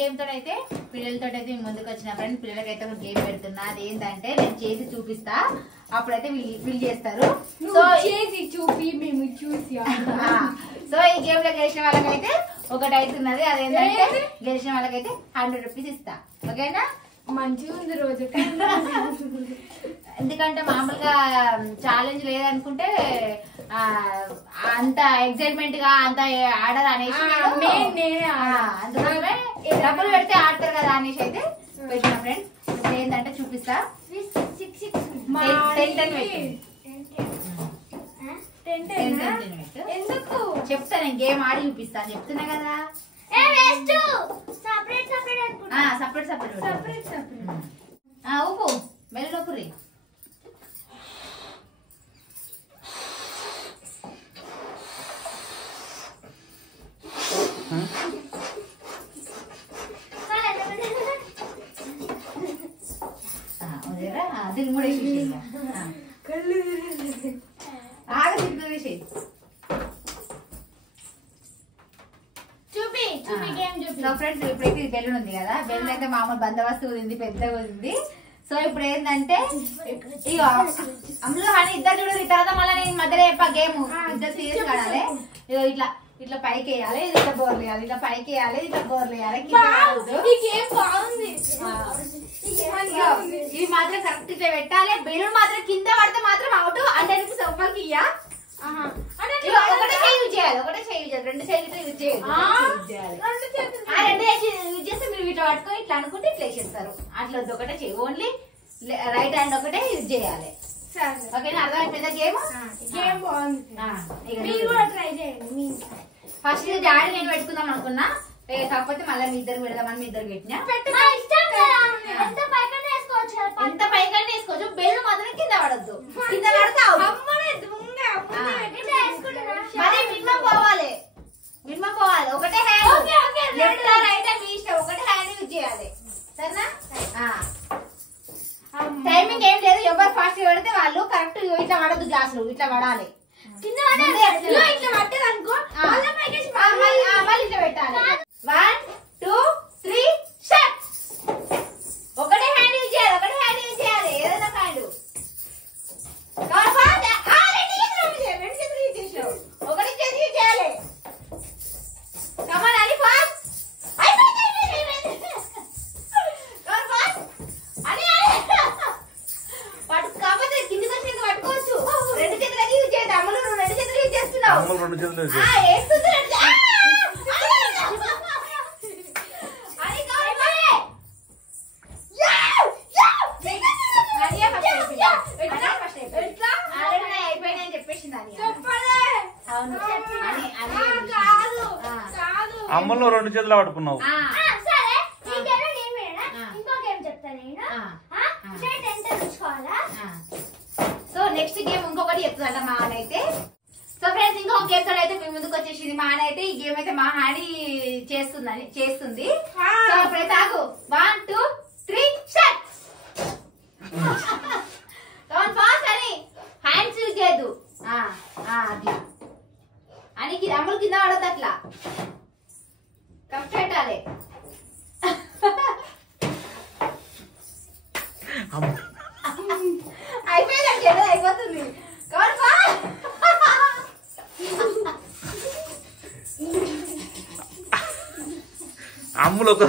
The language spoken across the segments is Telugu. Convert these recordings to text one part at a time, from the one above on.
గేమ్ తోటి అయితే పిల్లలతో అయితే ముందుకు వచ్చిన ఫ్రెండ్స్, పిల్లలకైతే ఒక గేమ్ పెడుతున్నా. అది ఏంటంటే నేను చేసి చూపిస్తా, అప్పుడైతే వీళ్ళు చేస్తారు. సో చేసి చూపి మేము చూసి సో ఈ గేమ్ లో గెలిచిన వాళ్ళకైతే ఒకటి అవుతున్నది. అదేంటంటే గెలిచిన వాళ్ళకైతే 100 రూపీస్ ఇస్తా. ఓకేనా? మంచిగా ఉంది రోజు. ఎందుకంటే మామూలుగా ఛాలెంజ్ లేదనుకుంటే అంత ఎక్సైట్మెంట్ గా అంత ఆడరు అనేసి అందుకోసమే డబ్బులు పెడితే ఆడతారు కదా అనేసి అయితే పెట్టిన ఫ్రెండ్స్. ఇప్పుడు ఏంటంటే చూపిస్తా. ఎందుకు చెప్తా, నేను గేమ్ ఆడి చూపిస్తా చెప్తున్నా కదా. సపరేట్ ఉప్పు మెల్లపురి. దీన్ని కూడా వేసేసి ఆగ దీన్ని వేసి చూపి గేమ్ చూపి. సో ఫ్రెండ్స్ ఇప్పుడైతే ఇది బెలూన్ ఉంది కదా, బెలూన్ అయితే మామూలు బందోబస్తు ఉంది, పెద్దగా ఉంది. సో ఇప్పుడు ఏంటంటే ఇక అందులో అని ఇద్దరు చూడదు. తర్వాత మళ్ళీ నేను మధ్యలో చెప్ప గేమ్ ఇద్దరు సీరియస్ కాడాలి. ఇక ఇట్లా ఇట్లా పైకి వేయాలి, ఇట్లా బోర్లు వేయాలి, ఇట్లా పైకి వేయాలి, ఇట్లా బోర్లు వేయాలి. ఇవి మాత్రం కరెక్ట్ ఇట్లా పెట్టాలి. బెలూన్ మాత్రం కింద పడితే మాత్రం అవుట్. అంటే సొప్పలకి ఇయ్యా ఒకటే చేయి యూజ్ చేయాలి, ఒకటే చేయి యూజ్ చేయాలి, రెండు చేతులు యూజ్ చేయాలి. రెండు యూజ్ చేస్తే మీరు ఇట్లా పట్టుకొని ఇట్లా అనుకుంటే ఇట్లా వేసేస్తారు. అట్లా ఒకటే చేయి, ఓన్లీ రైట్ హ్యాండ్ ఒకటే యూజ్ చేయాలి. ఓకేనా? అర్థమైపోయిందా గేమ్? గేమ్ బాగుంది, కూడా ట్రై చేయండి. ఫస్ట్ డాడీ నేను పెట్టుకుందాం అనుకున్నా, కాకపోతే మళ్ళీ మీ ఇద్దరు పెడదామని మీ ఇద్దరు పెట్టినా. ఎంత పైకన్నా వేసుకోవచ్చు, బెలూన్ మాత్రం కింద పడద్దు. కింద పడితే మినిమం పోవాలి, మినిమం పోవాలి. ఒకటే హ్యాండ్ లెఫ్ట్ రైట్ మీ ఇష్టం, ఒకటే హ్యాండ్ యూజ్ చేయాలి. సరేనా? టైమింగ్ ఏం లేదు, ఎవరు ఫాస్ట్ పెడితే వాళ్ళు కరెక్ట్. ఇట్లా పడద్దు, గ్లాసులు ఇట్లా పడాలి. మళ్ళీ ఇట్లా పెట్టాలి. 1 2 3 స్టార్ట్. ఒకటే హ్యాండ్ యూజ్ చేయాలి, ఒకటే హ్యాండ్ యూజ్ చేయాలి. ఏదైనా హ్యాండ్ ఒకటి చేసి యూజ్ చేయాలి. కమాన్ అని ఫాస్ట్ కాకపోతే కిందికి వచ్చినందుకు పట్టుకోవచ్చు. రెండు చేతులకి యూజ్ చేయండి. అమ్మలు నువ్వు రెండు చేతులు యూజ్ చేస్తున్నావు. అయిపోయినాయని చెప్పేసింది అని. అమ్మలో రెండు చేతులు పట్టుకున్నావు. సో నెక్స్ట్ గేమ్ ఇంకొకటి చెప్తుందంట మా ఆయన అయితే. సో ఫ్రెండ్స్ ఇంకొక గేమ్ తో అయితే మీ ముందుకు వచ్చేసింది మా ఆయన అయితే. ఈ గేమ్ అయితే మా హాని చేస్తుంది. సో ఇప్పుడైతే ఆగు. 1 2 3 స్టార్ట్. ఫాస్ట్ అని హ్యాండ్స్ యూజ్ చేయద్దు. అట్లా అని అమ్ములు కింద పడద్దు. అట్లా కరెక్ట్ పెట్టాలి. అయిపోయిందండి, ఏదో అయిపోతుంది. అమ్ములు ఒక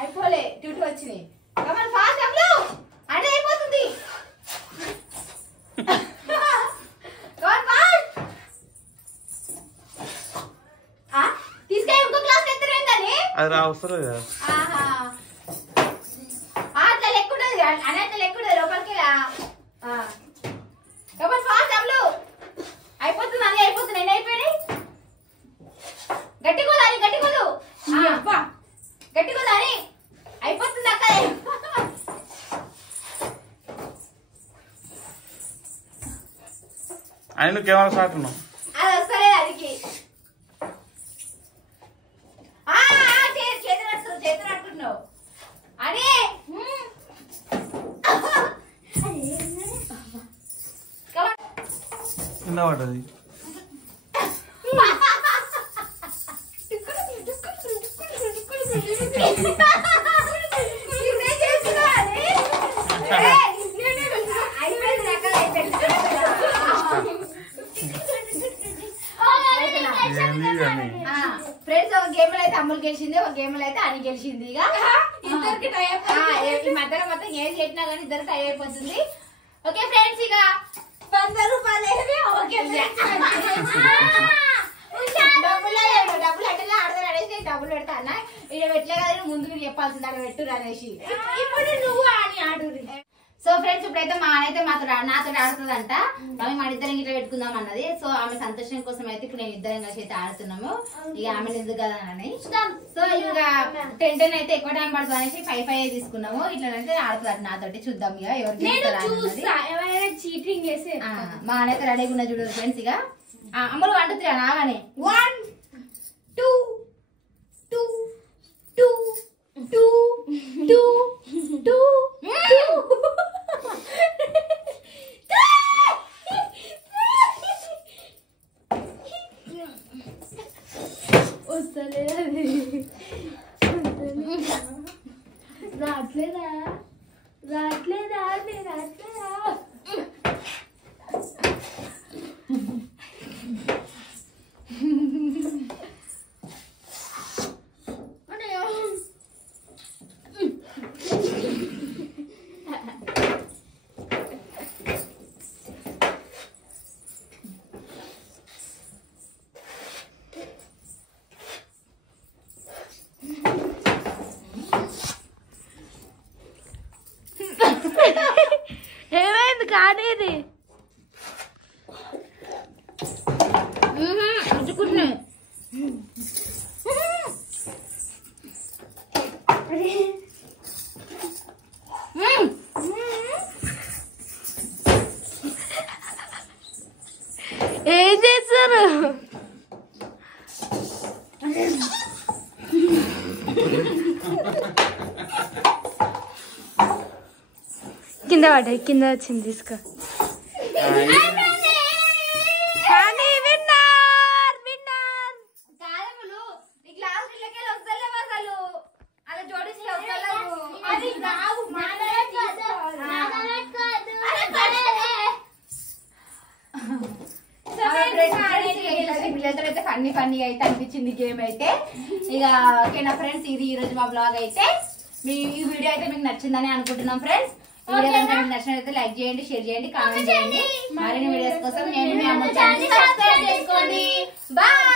అయిపోలే ట్యూటీ వచ్చినాయి. ఫాస్ట్ అమ్ములు అంటే అయిపోతుంది. తీసుకెళ్ళి ఇంకో క్లాస్ ఎత్తరేందని అది రావసరం కదా. అట్లా లెక్కుంటది, అని అట్లా లెక్కుంటది లోపలికి. ఫాస్ట్ అమ్ములు అయిపోతుంది. అది అయిపోతుంది. నేను అయిపోయి గట్టి కూదాని, గట్టి కూదు, గట్టి కూదాని. అయిపోతుంది అక్క. ఆయన నువ్వేమైనా సాటున్నావు. అది వస్తలేదు అదికి. చేతులు అట్టుకున్నావు అని. కింద పడ్డది. ఫ్రెండ్స్ ఒక గేమ్ లో అయితే అమ్ములు గెలిచింది, ఒక గేమ్ లో అయితే అని గెలిచింది. ఇక ఇద్దరికి టై ఈ మధ్యలో మొత్తం ఏం చేసినా కానీ ఇద్దరు టై అయిపోతుంది. ఓకే ఫ్రెండ్స్, ఇక 100 రూపాయలు డబ్బులు అంటే ఆడతారు అనేసి డబ్బులు పెడతా అన్న. ఇక్కడ పెట్టలే కదా ముందు మీరు చెప్పాల్సింది అక్కడ పెట్టురు అనేసి. ఇప్పుడు నువ్వు అని ఆడు. సో ఫ్రెండ్స్, ఇప్పుడైతే మా అయితే నాతో ఆడుతుందంట. ఆమె మన ఇద్దరం ఇట్లా పెట్టుకుందాం అన్నది. సో ఆమె సంతోషం కోసం అయితే ఇప్పుడు నేను ఇద్దరం కలిసి అయితే ఆడుతున్నాము. ఇక ఆమె ఎందుకు కదా అని. సో ఇక 10 అయితే ఎక్కువ టైం పడుతుంది అనేసి 5 తీసుకున్నాము. ఇట్లా ఆడుతుంది నాతోటి. చూద్దాం ఇక ఎవరికి చీటింగ్ చేసి మా అయితే రెడీగా ఉన్న చూడదు ఫ్రెండ్స్. ఇక అమ్మలు 1 2 3 నాగానే 1 2 2 2 2 2 2 రాట్లేదా రాట్లేదా రాట్లేదా ఏమైంది కానీది ఉంచుకుంటున్నా. ఏం చేస్తారు? కింద పడ్డాయి, కింద వచ్చింది తీసుకో. కాదములు ఈ గ్లాస్ ఇళ్ళకెళ్ళి వస్తలేవు అసలు. అలా జోడిస్తే వస్తలేవు. అది రావు. పిల్లలతో అయితే ఫన్నీ అయితే అనిపించింది గేమ్ అయితే. ఇక ఓకేనా ఫ్రెండ్స్, ఇది ఈ రోజు మా బ్లాగ్ అయితే. ఈ వీడియో అయితే మీకు నచ్చిందని అనుకుంటున్నాం ఫ్రెండ్స్. ఈ వీడియో కనుక మీకు నచ్చినట్లయితే లైక్ చేయండి, షేర్ చేయండి, కామెంట్ చేయండి. మరిన్ని వీడియోస్ కోసం నేను మీ అమ్మ ఛానల్ సబ్స్క్రైబ్ చేసుకోండి. బాయ్.